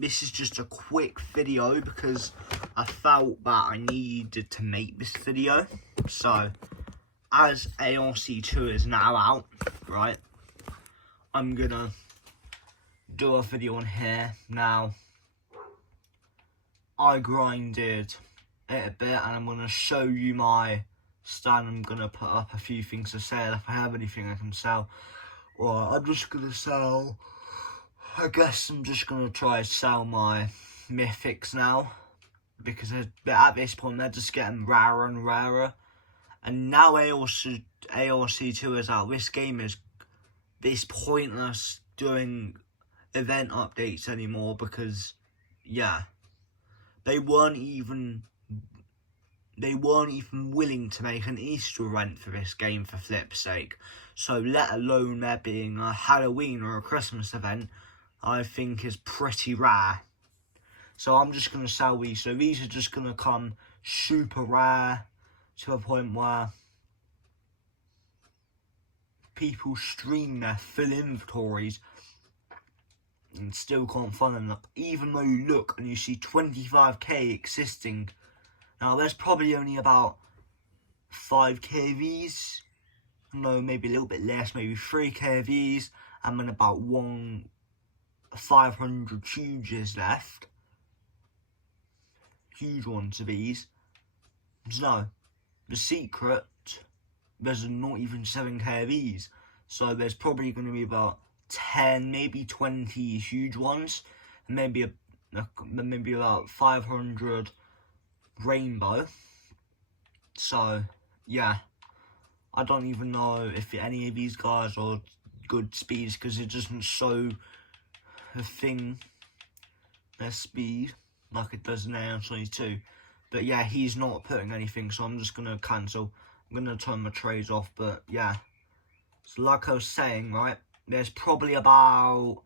this is just a quick video because I felt that I needed to make this video. So, as ARC2 is now out, right, I'm gonna do a video on here. Now, I grinded it a bit and I'm gonna show you my stand. I'm gonna put up a few things to sell if I have anything I can sell. Or I'm just gonna sell, I guess I'm just gonna try to sell my mythics now, because at this point they're just getting rarer and rarer. And now ARC2 is out, this game is pointless doing event updates anymore, because yeah, they weren't even willing to make an Easter event for this game, for flip's sake. So let alone there being a Halloween or a Christmas event, I think is pretty rare. So I'm just going to sell these. So these are just going to come super rare to a point where people stream their full inventories and still can't find them. Like, even though you look and you see 25k existing, now there's probably only about 5k of these, no, maybe a little bit less, maybe 3k of these, and then about 500 huges left, huge ones of these. So the secret, there's not even 7k of these, so there's probably going to be about 10, maybe 20 huge ones, and maybe about 500 rainbow. So yeah, I don't even know if any of these guys are good speeds, because it doesn't show a thing, their speed, like it does in AR22. But yeah, he's not putting anything, so I'm just going to cancel. I'm going to turn my trades off. But yeah, so like I was saying, right, there's probably about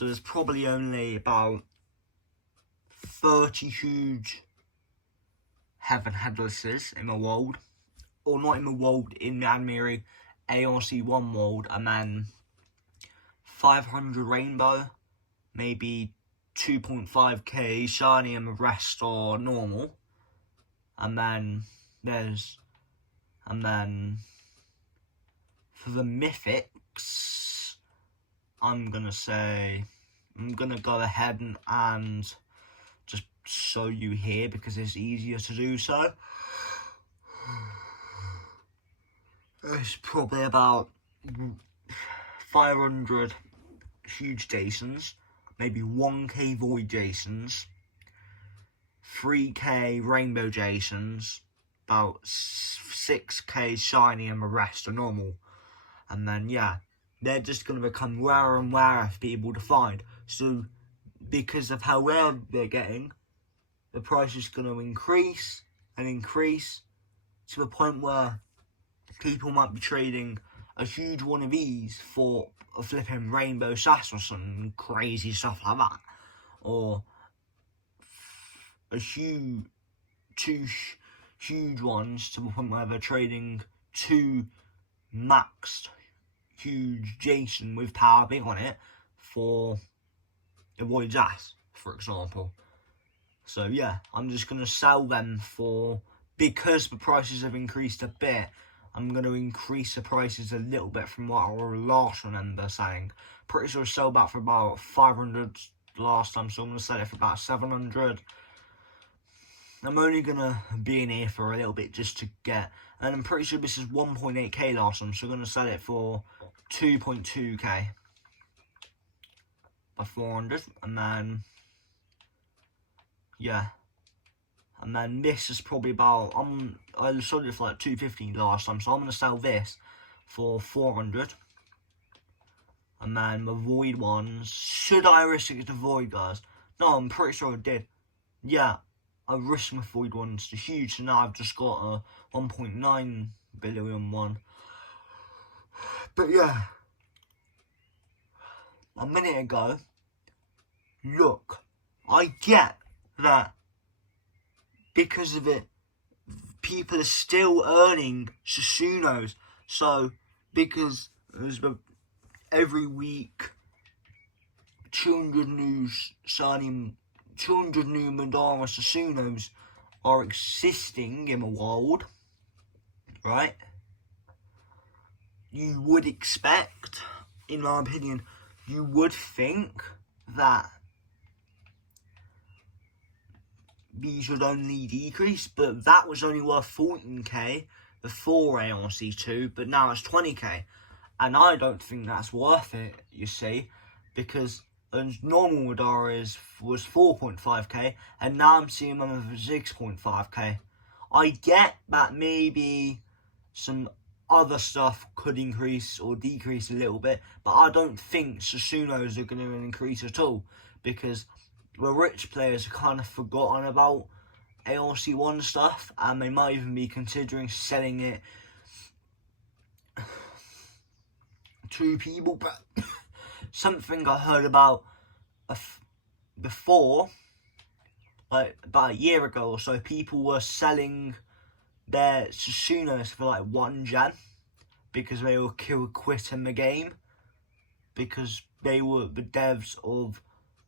there's probably only about 30 huge Heaven Headlesses in the world, or not in the world, in the Admiri ARC1 world, and then 500 rainbow, maybe 2.5k shiny, and the rest are normal. And then for the mythics, I'm gonna go ahead and just show you here, because it's easier to do so. It's probably about 500 huge Jasons, maybe 1k void Jasons, 3k rainbow Jasons, about 6k shiny, and the rest are normal. And then yeah, they're just going to become rarer and rarer for people to find. So because of how rare they're getting, the price is going to increase and increase to the point where people might be trading a huge one of these for a flipping rainbow sass or some crazy stuff like that, or a two huge ones to the point where they're trading 2 maxed huge Jason with power big on it for a void ass, for example. So yeah, I'm just going to sell them for, because the prices have increased a bit, I'm going to increase the prices a little bit from what I last remember saying. Pretty sure I sold that for about 500 last time, so I'm going to sell it for about 700. I'm only going to be in here for a little bit just to get, and I'm pretty sure this is 1.8k last time, so I'm going to sell it for 2.2k by 400, and then yeah. And then this is probably about, I sold it for like 250 last time, so I'm going to sell this for 400. And then the void ones, should I risk it to void, guys? No, I'm pretty sure I did. Yeah, I risked my void ones to huge, so now I've just got a 1.9 billion one. But yeah, a minute ago, look, I get that because of it, people are still earning Susunos. So because every week 200 new Madara Susunos are existing in the world, right? You would expect, in my opinion, you would think that these would only decrease, but that was only worth 14k before ARC2, but now it's 20k. And I don't think that's worth it, you see, because normal Madara was 4.5k, and now I'm seeing them for 6.5k. I get that maybe some other stuff could increase or decrease a little bit, but I don't think Susunos are going to increase at all, because the rich players are kind of forgotten about ARC1 stuff, and they might even be considering selling it to people. But something I heard about before, like about a year ago or so, people were selling their Susunos for like 1 gem because they were quitting the game, because they were the devs of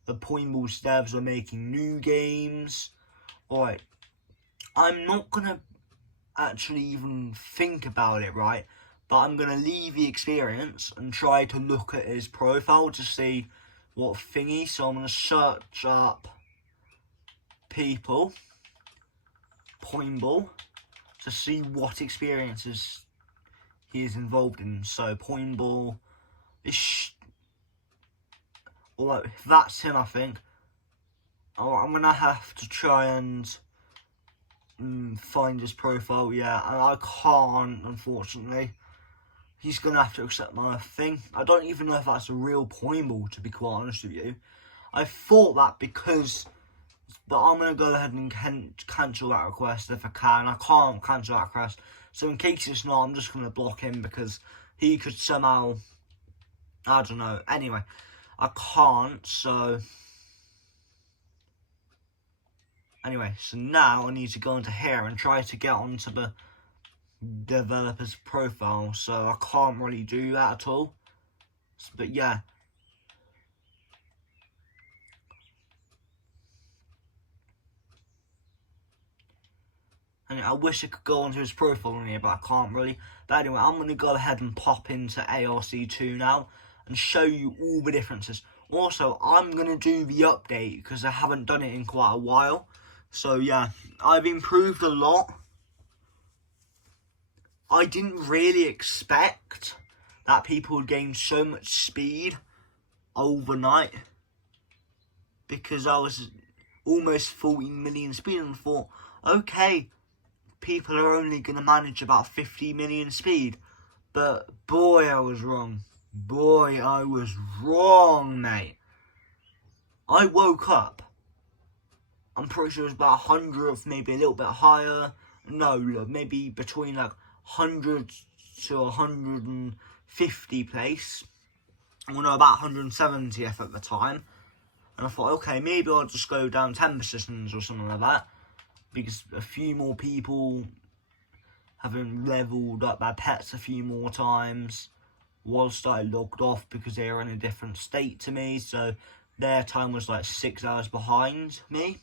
the Point Balls devs are making new games. Alright, I'm not gonna actually even think about it, right? But I'm gonna leave the experience and try to look at his profile to see what thingy. So I'm gonna search up people, Point Ball, to see what experiences he is involved in. So Point Ball is. Well, if that's him, I think. Oh, I'm gonna have to try and find his profile. Yeah, and I can't, unfortunately. He's gonna have to accept my thing. I don't even know if that's a real Point Ball, to be quite honest with you. I thought that because, but I'm gonna go ahead and cancel that request if I can. I can't cancel that request, so in case it's not, I'm just gonna block him because he could somehow, I don't know. Anyway. I can't, so anyway, so now I need to go into here and try to get onto the developer's profile, so I can't really do that at all, but yeah. And I wish I could go onto his profile in here, but I can't really. But anyway, I'm going to go ahead and pop into ARC2 now and show you all the differences. Also, I'm going to do the update because I haven't done it in quite a while. So yeah, I've improved a lot. I didn't really expect that people would gain so much speed overnight, because I was almost 14 million speed and thought, okay, people are only going to manage about 50 million speed. But boy, I was wrong. Boy, I was wrong, mate. I woke up, I'm pretty sure it was about 100, maybe a little bit higher. No, maybe between like 100 to 150 place. Well, no, about 170th at the time. And I thought, okay, maybe I'll just go down 10 positions or something like that, because a few more people haven't leveled up their pets a few more times, whilst I logged off because they were in a different state to me, so their time was like 6 hours behind me.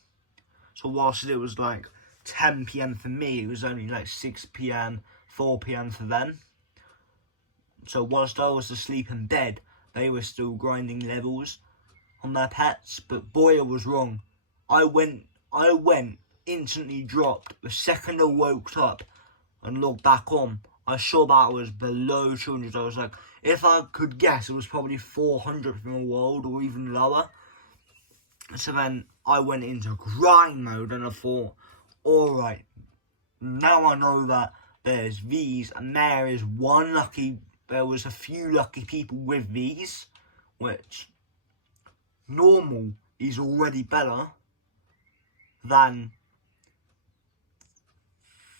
So whilst it was like 10 PM for me, it was only like 6 PM, 4 PM for them. So whilst I was asleep in bed, they were still grinding levels on their pets. But boy, I was wrong. I went instantly dropped the second I woke up and logged back on. I saw that I was below 200. I was like, if I could guess, it was probably 400th in the world or even lower. So then I went into grind mode and I thought, alright, now I know that there's these and there was a few lucky people with these, which normal is already better than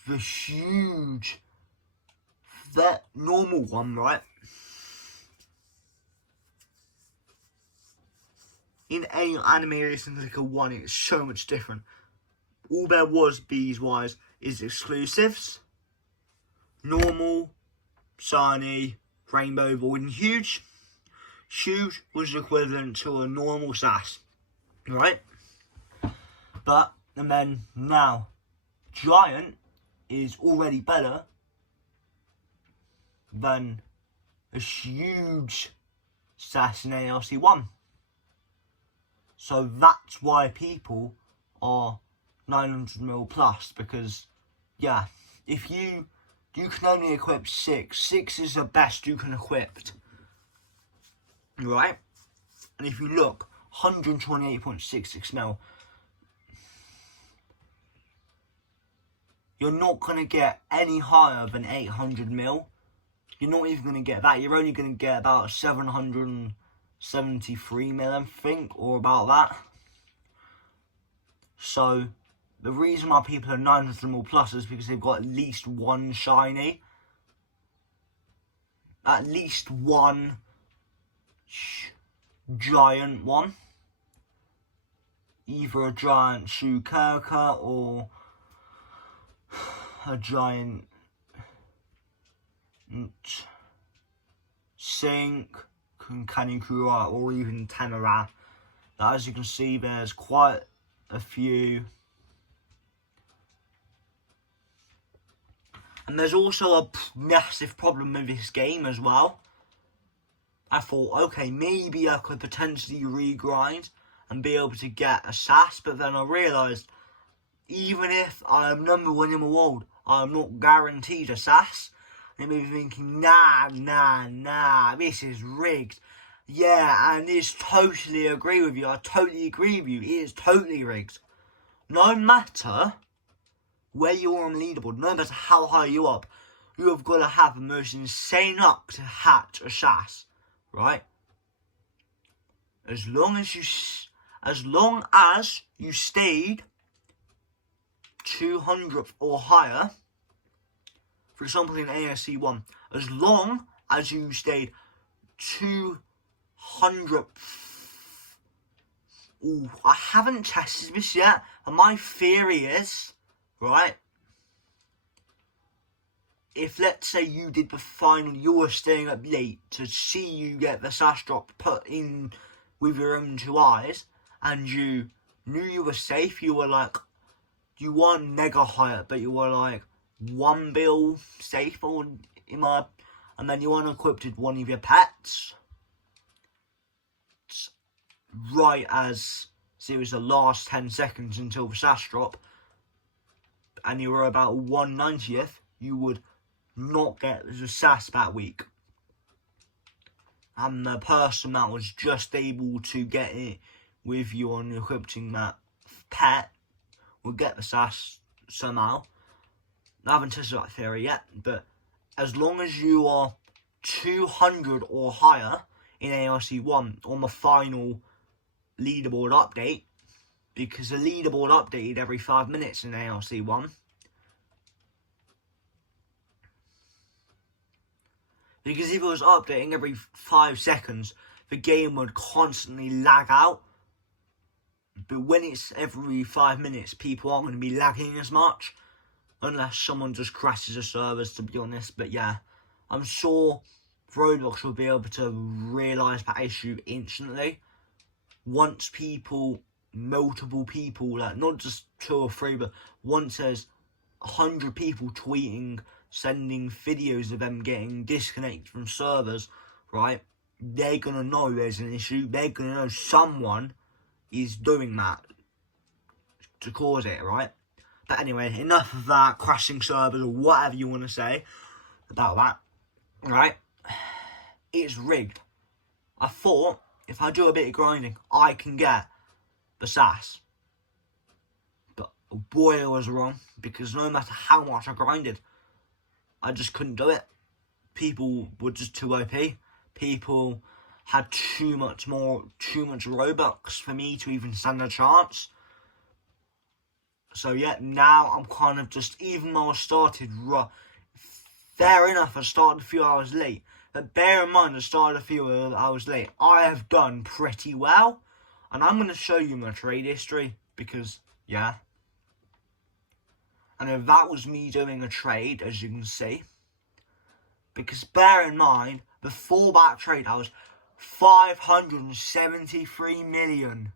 the huge, that normal one, right? In Anime Racing Clicker 1, it's so much different. All there was, bees-wise, is exclusives, normal, shiny, rainbow void and huge. Huge was equivalent to a normal SAS, right? But, and then now, giant is already better than a huge SAS in ARC1. So that's why people are 900ml plus, because, yeah, if you can only equip 6. 6 is the best you can equip, right? And if you look, 128.66ml, you're not going to get any higher than 800ml. You're not even going to get that. You're only going to get about 773ml, I think, or about that. So, the reason why people are 900ml plus is because they've got at least one shiny. At least one giant one. Either a giant Shukerka or a giant Sink, Kanikura, or even Tamara. Now, as you can see, there's quite a few. And there's also a massive problem with this game as well. I thought, okay, maybe I could potentially regrind and be able to get a SAS, but then I realised, even if I am number 1 in the world, I am not guaranteed a SAS. And I made me thinking, nah, this is rigged. Yeah, and it's totally agree with you. I totally agree with you. It is totally rigged. No matter where you are on the leaderboard, no matter how high you are up, you have got to have the most insane luck to hatch a SAS, right? As long as you stayed 200th or higher, for example in ASC1, as long as you stayed 200th. Ooh, I haven't tested this yet, and my theory is, right, if let's say you did the final, you were staying up late to see you get the SAS drop put in with your own 2 eyes, and you knew you were safe, you were like, you weren't mega high up, but you were like 1 bill safe, or and then you unequipped one of your pets, right as so it was the last 10 seconds until the SAS drop, and you were about 1/90th, you would not get the SAS that week. And the person that was just able to get it with you on equipping that pet will get the SAS somehow. I haven't tested that theory yet, but as long as you are 200 or higher in ARC1 on the final leaderboard update, because the leaderboard updated every 5 minutes in ARC1, because if it was updating every 5 seconds, the game would constantly lag out. But when it's every 5 minutes, people aren't going to be lagging as much, unless someone just crashes the servers, to be honest. But yeah, I'm sure Roblox will be able to realise that issue instantly. Once multiple people, like not just 2 or 3, but once there's 100 people tweeting, sending videos of them getting disconnected from servers, right? They're going to know there's an issue. They're going to know someone is doing that to cause it, right? But anyway, enough of that, crashing servers or whatever you want to say about that, right? It's rigged. I thought if I do a bit of grinding, I can get the SAS. But boy, I was wrong, because no matter how much I grinded, I just couldn't do it. People were just too OP. People had too much Robux for me to even stand a chance. So yeah, now I'm kind of just, even though I started, fair enough, I started a few hours late, but bear in mind I started a few hours late, I have done pretty well, and I'm going to show you my trade history, because, yeah, and if that was me doing a trade, as you can see, because bear in mind, Before that trade, I was 573 million.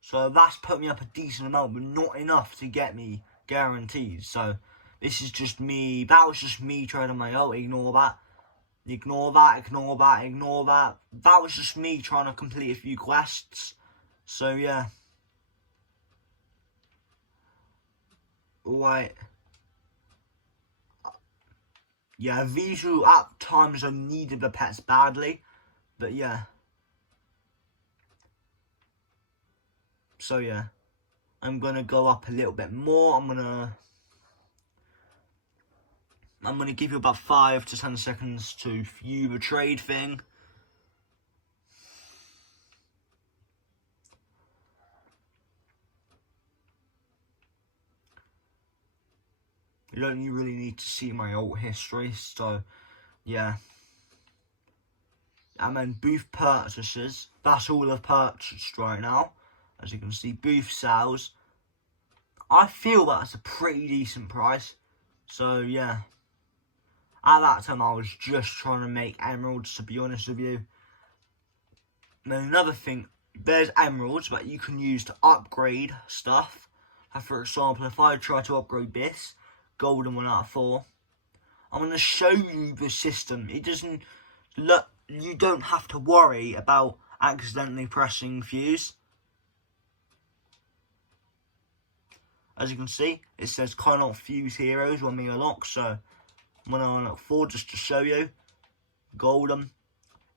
So that's put me up a decent amount, but not enough to get me guarantees. So this is just me. That was just me trading my ult. Ignore that. Ignore that. Ignore that. Ignore that. That was just me trying to complete a few quests. So yeah. Right. Yeah, visual at times I needed the pets badly. But yeah. So yeah. I'm gonna go up a little bit more. I'm gonna give you about 5 to 10 seconds to view the trade thing. You don't really need to see my ult history, so yeah. And then booth purchases. That's all I've purchased right now. As you can see, booth sales. I feel that's a pretty decent price. So yeah. At that time I was just trying to make emeralds, to be honest with you. And then another thing, there's emeralds that you can use to upgrade stuff. Like for example, if I try to upgrade this, golden 1 out of 4, I'm going to show you the system. It doesn't look, you don't have to worry about accidentally pressing fuse. As you can see, it says cannot fuse heroes when we unlock, so I'm going to unlock 4 just to show you. Golden.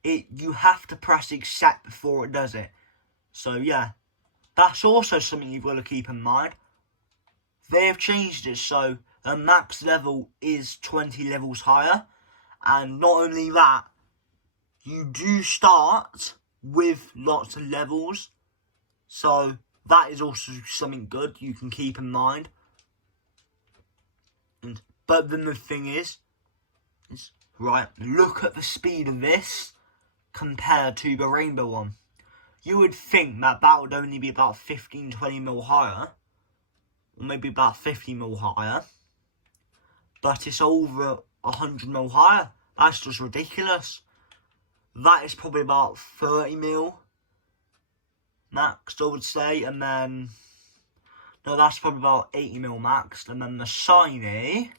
You have to press accept before it does it. So yeah, that's also something you've got to keep in mind. They have changed it so the max level is 20 levels higher. And not only that, you do start with lots of levels. So that is also something good you can keep in mind. But then the thing is right, look at the speed of this compared to the rainbow one. You would think that would only be about 15-20 mil higher. Or maybe about 50 mil higher. But it's over 100 mil higher. That's just ridiculous. That is probably about 30 mil max, I would say. And then, no, that's probably about 80 mil max. And then the shiny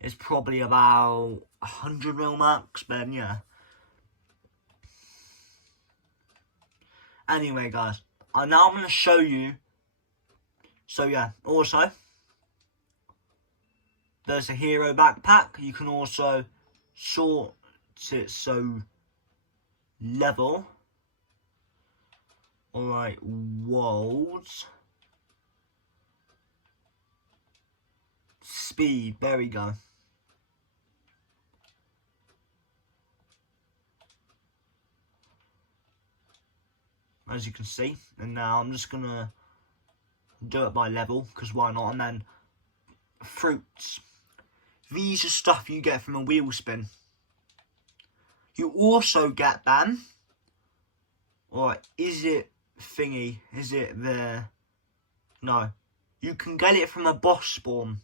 is probably about 100 mil max. Then, yeah. Anyway, guys, now I'm going to show you. So, yeah, also, there's a hero backpack. You can also sort it so level. Alright, worlds. Speed, there we go. As you can see. And now I'm just going to do it by level, because why not? And then fruits. These are stuff you get from a wheel spin. You also get them. Alright, is it thingy? Is it the... No. You can get it from a boss spawn.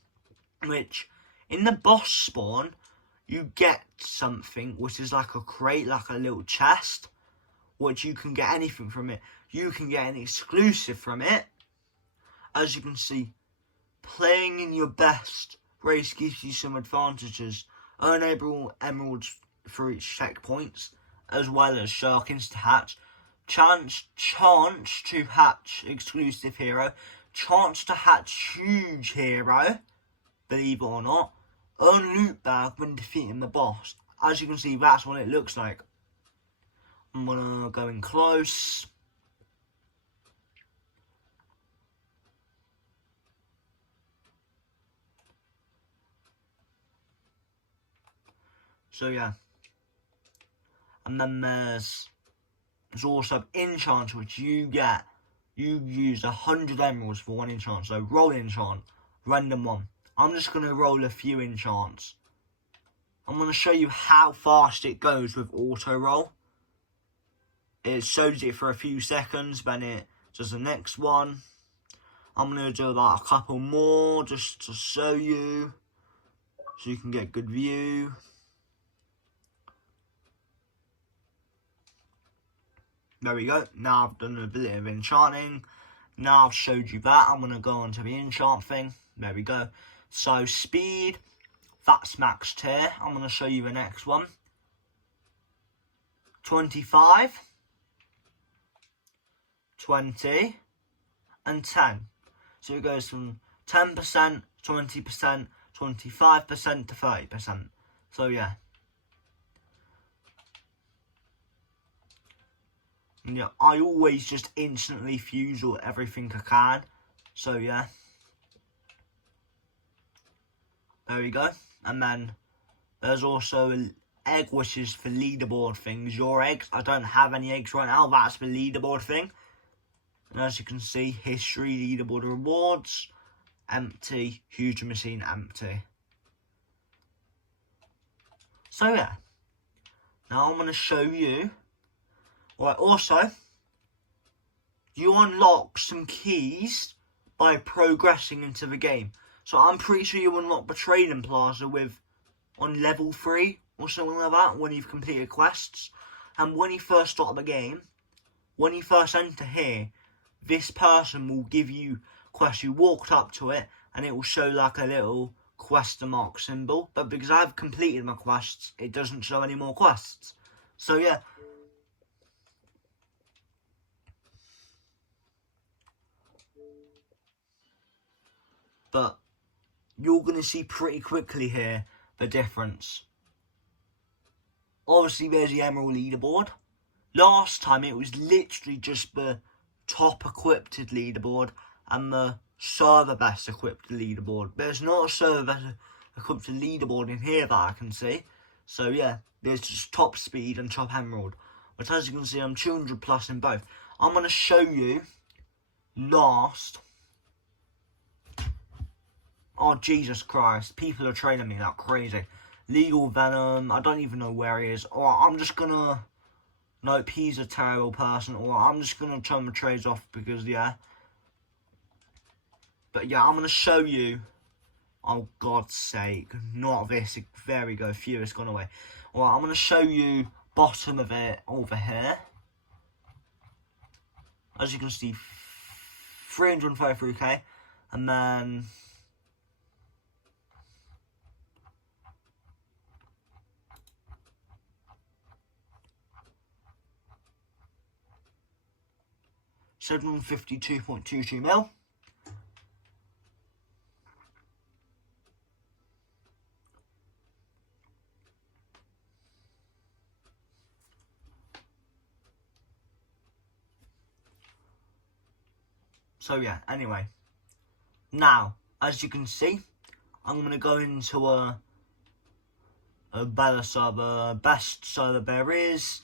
Which, in the boss spawn, you get something which is like a crate, like a little chest. Which you can get anything from it. You can get an exclusive from it. As you can see, playing in your best race gives you some advantages. Earn emeralds for each checkpoints, as well as shark insta-hatch. Chance to hatch exclusive hero. Chance to hatch huge hero, believe it or not. Earn loot bag when defeating the boss. As you can see, that's what it looks like. I'm gonna go in close. So yeah. And then there's also enchant, which you get. You use 100 emeralds for 1 enchant. So roll enchant, random 1. I'm just going to roll a few enchants. I'm going to show you how fast it goes with auto roll. It shows it for a few seconds, then it does the next one. I'm going to do about a couple more just to show you, so you can get a good view. There we go. Now I've done a bit of enchanting. Now I've showed you that. I'm going to go on to the enchant thing. There we go. So speed, that's maxed here. I'm going to show you the next one. 25, 20, and 10. So it goes from 10%, 20%, 25% to 30%. So yeah. Yeah, I always just instantly fuse or everything I can. So yeah. There we go. And then there's also an egg, which is for leaderboard things. Your eggs. I don't have any eggs right now. That's the leaderboard thing. And as you can see, history, leaderboard rewards, empty, huge machine, empty. So yeah. Now I'm going to show you. Right, also, you unlock some keys by progressing into the game. So I'm pretty sure you unlock the trading plaza on level 3 or something like that when you've completed quests. And when you first start the game, when you first enter here, this person will give you quests. You walked up to it and it will show like a little question mark symbol. But because I've completed my quests, it doesn't show any more quests. So yeah. But you're going to see pretty quickly here the difference. Obviously there's the Emerald leaderboard. Last time it was literally just the top equipped leaderboard and the server best equipped leaderboard. There's not a server best equipped leaderboard in here that I can see. So yeah, there's just top speed and top emerald. But as you can see, I'm 200 plus in both. I'm going to show you last. Oh, Jesus Christ. People are training me like crazy. Legal Venom. I don't even know where he is. Or I'm just going to... Nope, he's a terrible person. Or I'm just going to turn my trades off because, yeah. But, yeah, I'm going to show you... Oh, God's sake. Not this. There we go. Phew, it's gone away. Alright, I'm going to show you bottom of it over here. As you can see, 333k. And then... $752.22 mil. So yeah, anyway. Now, as you can see, I'm going to go into a better server, best server there is.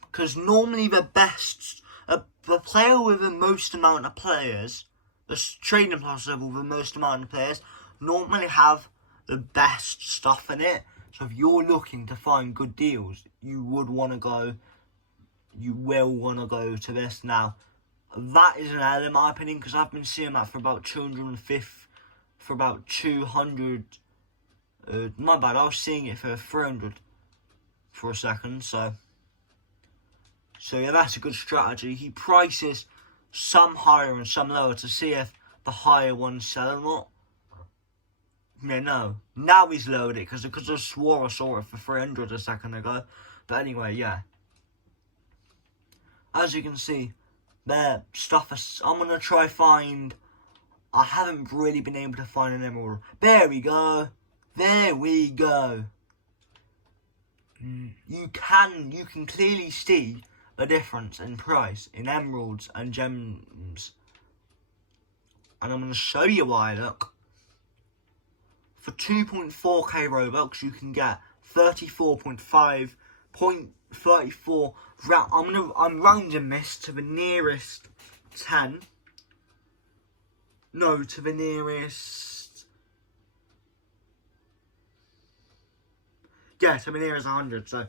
Because normally the best, the player with the most amount of players, the trading plaza server with the most amount of players, normally have the best stuff in it. So if you're looking to find good deals, you will want to go to this. Now, that is an L in my opinion, because I've been seeing that for about 250, for about 200, my bad, I was seeing it for 300 for a second, so yeah, that's a good strategy. He prices some higher and some lower to see if the higher ones sell or not. Yeah, no, now he's lowered it, because I swore I saw it for 300 a second ago, but anyway, yeah. As you can see, there, I'm going to try find... I haven't really been able to find an emerald. There we go. There we go. You can clearly see the difference in price in emeralds and gems. And I'm going to show you why, look. For 2.4k Robux, you can get 34.34. I'm rounding this to the nearest 10. No, to the nearest... Yeah, to the nearest 100. So,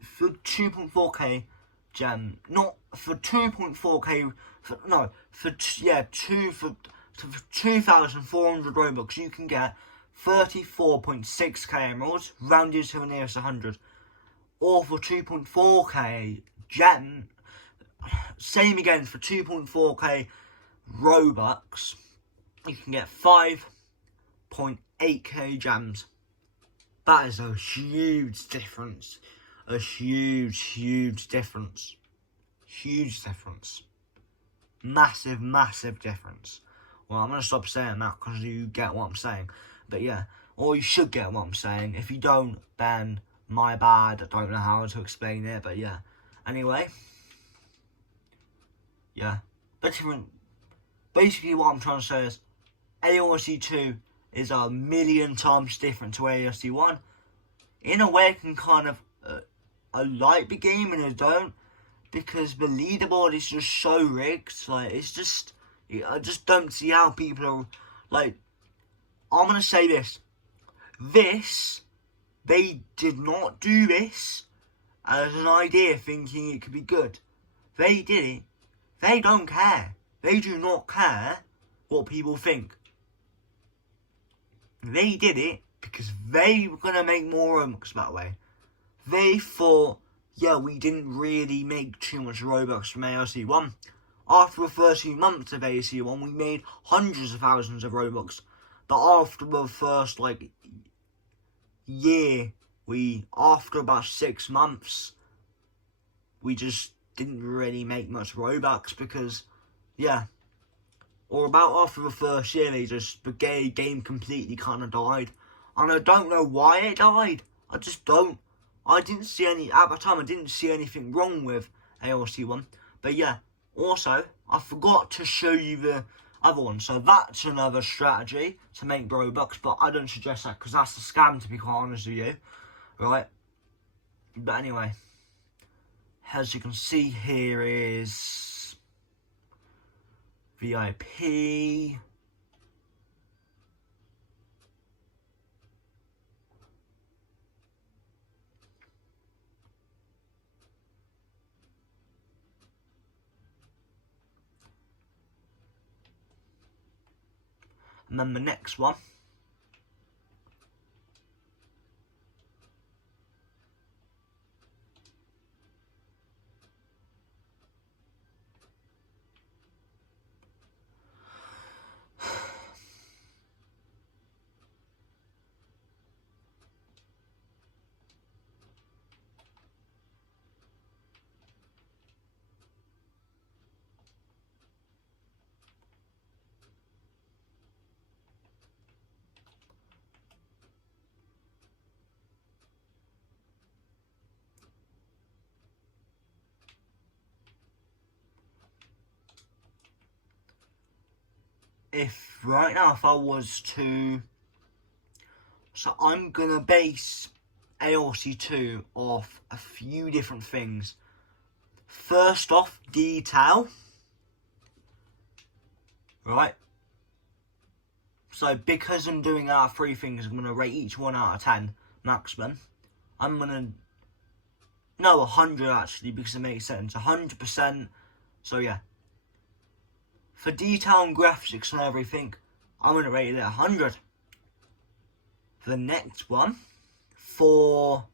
for 2.4k gem, not for 2.4k... For 2,400 Robux, you can get 34.6k emeralds, rounded to the nearest 100. Or for 2.4k gem, same again, for 2.4k Robux, you can get 5.8k gems. That is a huge difference. A huge difference. Huge difference. Massive difference. Well, I'm going to stop saying that because you get what I'm saying. But yeah, or you should get what I'm saying. If you don't, then my bad. I don't know how to explain it, but yeah. Anyway. Yeah. But different. Basically what I'm trying to say is AOC 2 is a million times different to AOC 1. In a way, it can kind of I like the game and I don't, because the leaderboard is just so rigged. Like, it's just, I just don't see how people are, like, I'm gonna say this, they did not do this as an idea thinking it could be good. They did it. They don't care. They do not care what people think. They did it because they were going to make more Robux that way. They thought, yeah, we didn't really make too much Robux from AOC 1. After the first few months of AOC 1, we made hundreds of thousands of Robux. But after the first, year, after about 6 months, we just didn't really make much Robux because, yeah. Or about after the first year, the game completely kind of died. And I don't know why it died. I just don't. At the time, I didn't see anything wrong with AOC 1. But yeah, also, I forgot to show you the other one. So that's another strategy to make Robux, but I don't suggest that because that's a scam, to be quite honest with you. Right? But anyway, as you can see here is VIP. And then the next one. If I was to, so I'm gonna base AOC 2 off a few different things. First off, detail, right? So because I'm doing out of 3 things, I'm gonna rate each one out of 10 maximum. 100 actually, because it makes sense. 100%. So yeah. For detail and graphics and everything, I'm going to rate it at 100. For the next one, for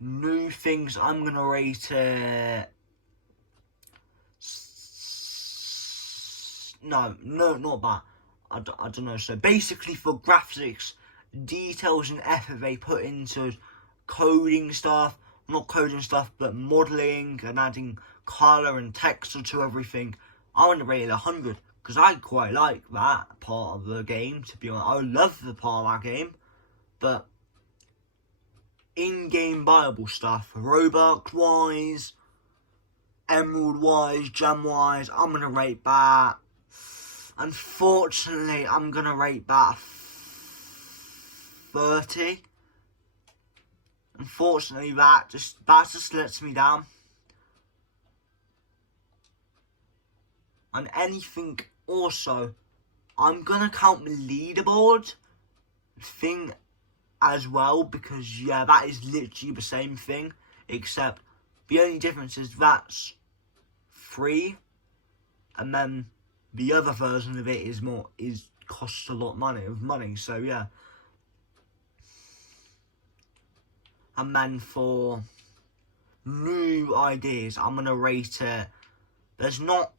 new things, I'm going to rate it... No, not that. I don't know. So basically for graphics, details and effort they put into coding stuff, not coding stuff, but modelling and adding colour and texture to everything, I want to rate it 100, because I quite like that part of the game, to be honest. I love the part of that game, but in-game buyable stuff, Robux-wise, Emerald-wise, Gem-wise, I'm going to rate that. Unfortunately, I'm going to rate that 30. Unfortunately, that just lets me down. And anything also, I'm gonna count the leaderboard thing as well, because yeah, that is literally the same thing, except the only difference is that's free, and then the other version of it costs a lot of money. So yeah. And then for new ideas, I'm going to rate it. There's not,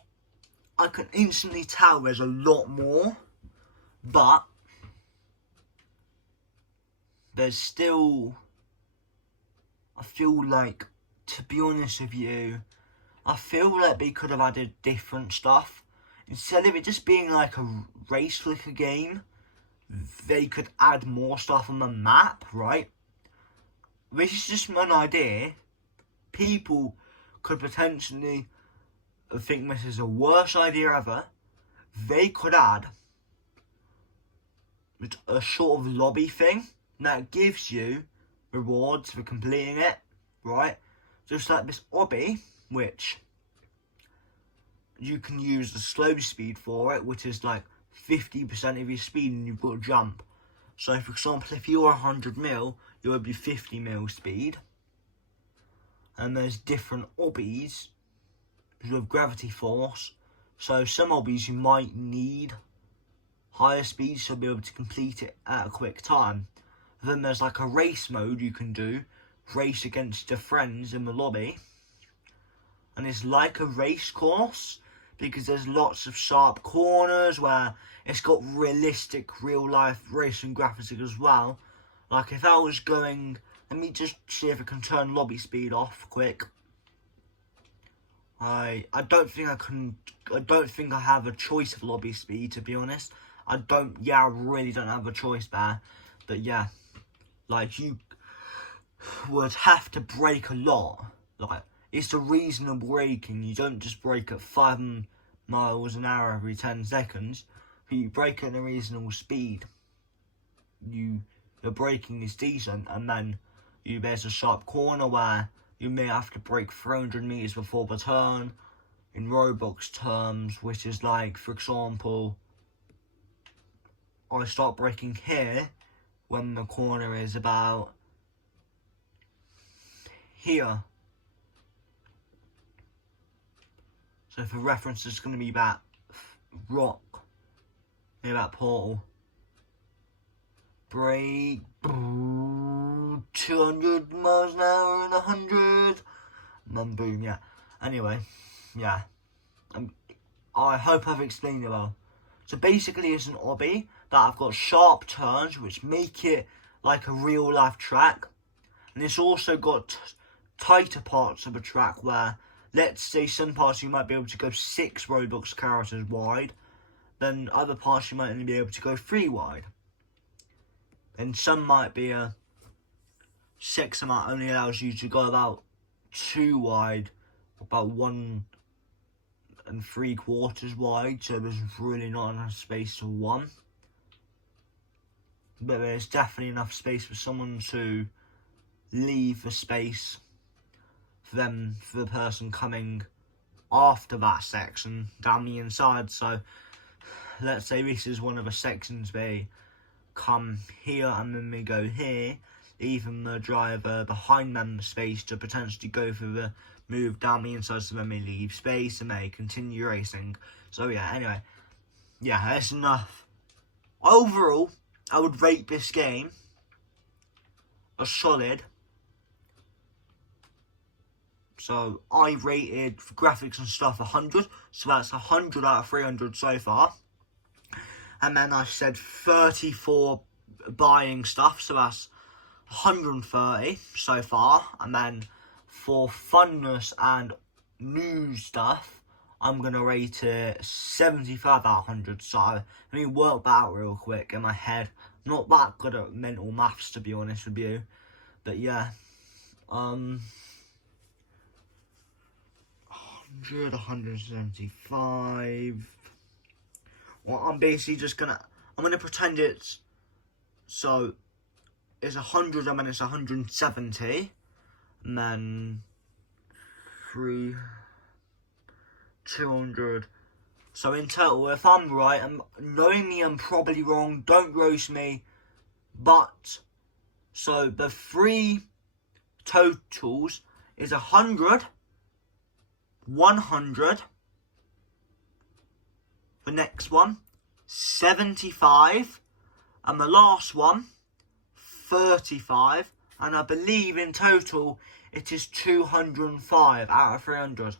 I can instantly tell there's a lot more, but there's still, I feel like, to be honest with you, I feel like they could have added different stuff. Instead of it just being like a race clicker game, they could add more stuff on the map, right? This is just an idea. People could potentially think this is the worst idea ever. They could add a sort of lobby thing that gives you rewards for completing it, right? Just like this obby, which you can use the slow speed for it, which is like 50% of your speed, and you've got to jump. So for example, if you're 100 mil, you would be 50 mil speed. And there's different obbies with gravity force. So some obbies you might need higher speed to be able to complete it at a quick time. Then there's like a race mode you can do, race against your friends in the lobby. And it's like a race course, because there's lots of sharp corners where it's got realistic, real-life racing graphics as well. Like if I was going, let me just see if I can turn lobby speed off quick. I don't think I have a choice of lobby speed, to be honest. I really don't have a choice there. But yeah, like you would have to brake a lot. Like, it's the reasonable braking. You don't just brake at 5 miles an hour every 10 seconds. But you brake at a reasonable speed. Your braking is decent, and then there's a sharp corner where you may have to brake 300 meters before the turn. In Roblox terms, which is like, for example, I start braking here when the corner is about here. So for reference, it's going to be that rock, near that portal. Brake, 200 miles an hour and 100. And then boom, yeah. Anyway, yeah. I hope I've explained it well. So basically it's an obby that I've got sharp turns which make it like a real life track. And it's also got tighter parts of a track where, let's say some parts you might be able to go 6 Roblox characters wide. Then other parts you might only be able to go 3 wide. And some might be a 6 amount only allows you to go about 2 wide, about 1 3/4 wide, so there's really not enough space for 1. But there's definitely enough space for someone to leave the space for the person coming after that section down the inside. So let's say this is one of the sections they come here and then they go here, leaving the driver behind them the space to potentially go for the move down the inside, so then they leave space and they continue racing. So yeah, anyway, yeah, that's enough. Overall, I would rate this game a solid. So I rated for graphics and stuff 100, so that's 100 out of 300 so far. And then I said 30 for buying stuff, so that's 130 so far. And then for funness and new stuff, I'm going to rate it 75 out of 100. So let me work that out real quick in my head. Not that good at mental maths, to be honest with you. But yeah, 100, 175. Well, I'm basically just I'm gonna pretend it's, so it's 100 and then it's 170, and then 200. So in total, if I'm right, knowing me I'm probably wrong, don't roast me, but, so the 3 totals is 100, 100, the next one, 75, and the last one, 35, and I believe in total it is 205 out of 300.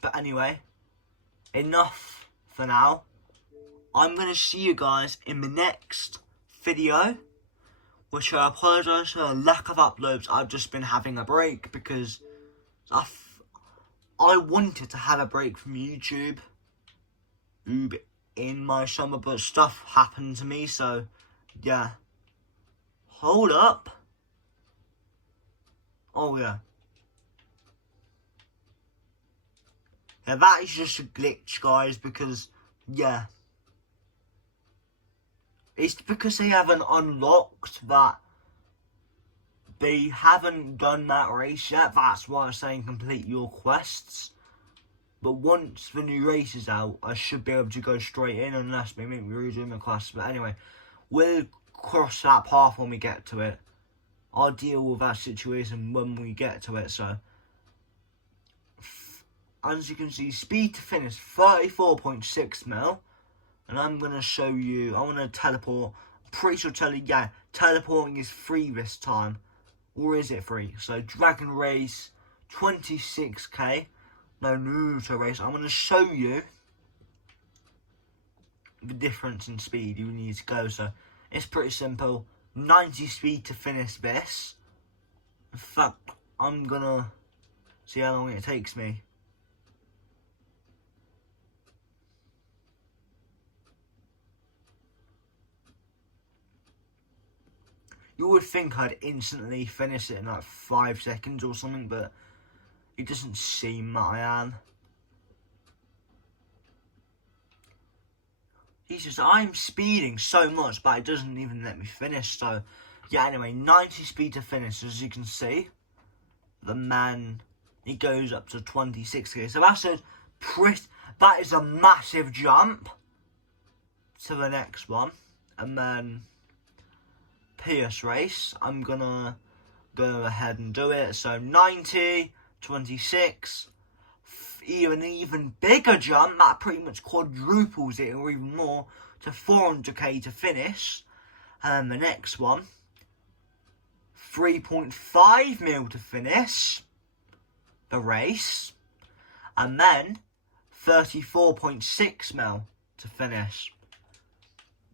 But anyway, enough for now. I'm going to see you guys in the next video, which I apologise for the lack of uploads. I've just been having a break because I wanted to have a break from YouTube in my summer, but stuff happened to me, so yeah. Hold up. Oh yeah. Yeah, that is just a glitch, guys, because, yeah. It's because they haven't unlocked that. They haven't done that race yet. That's why I'm saying complete your quests. But once the new race is out, I should be able to go straight in, unless they make me redo my quest. But anyway, we'll cross that path when we get to it. I'll deal with that situation when we get to it. So, as you can see, speed to finish 34.6 mil. And I'm going to show you, I want to teleport. I'm pretty sure teleporting is free this time. Or is it free? So, Dragon Race, 26k. No, Naruto Race. I'm going to show you the difference in speed you need to go. So, it's pretty simple. 90 speed to finish this. In fact, I'm going to see how long it takes me. You would think I'd instantly finish it in like 5 seconds or something, but it doesn't seem that I am. Jesus, I'm speeding so much, but it doesn't even let me finish. So, yeah, anyway, 90 speed to finish, as you can see. The man, he goes up to 26k. So that is a massive jump to the next one. And then PS race, I'm gonna go ahead and do it. So 90, 26, an even bigger jump that pretty much quadruples it or even more to 400k to finish. And the next one, 3.5 mil to finish the race, and then 34.6 mil to finish.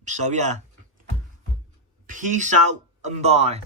So yeah. Peace out and bye.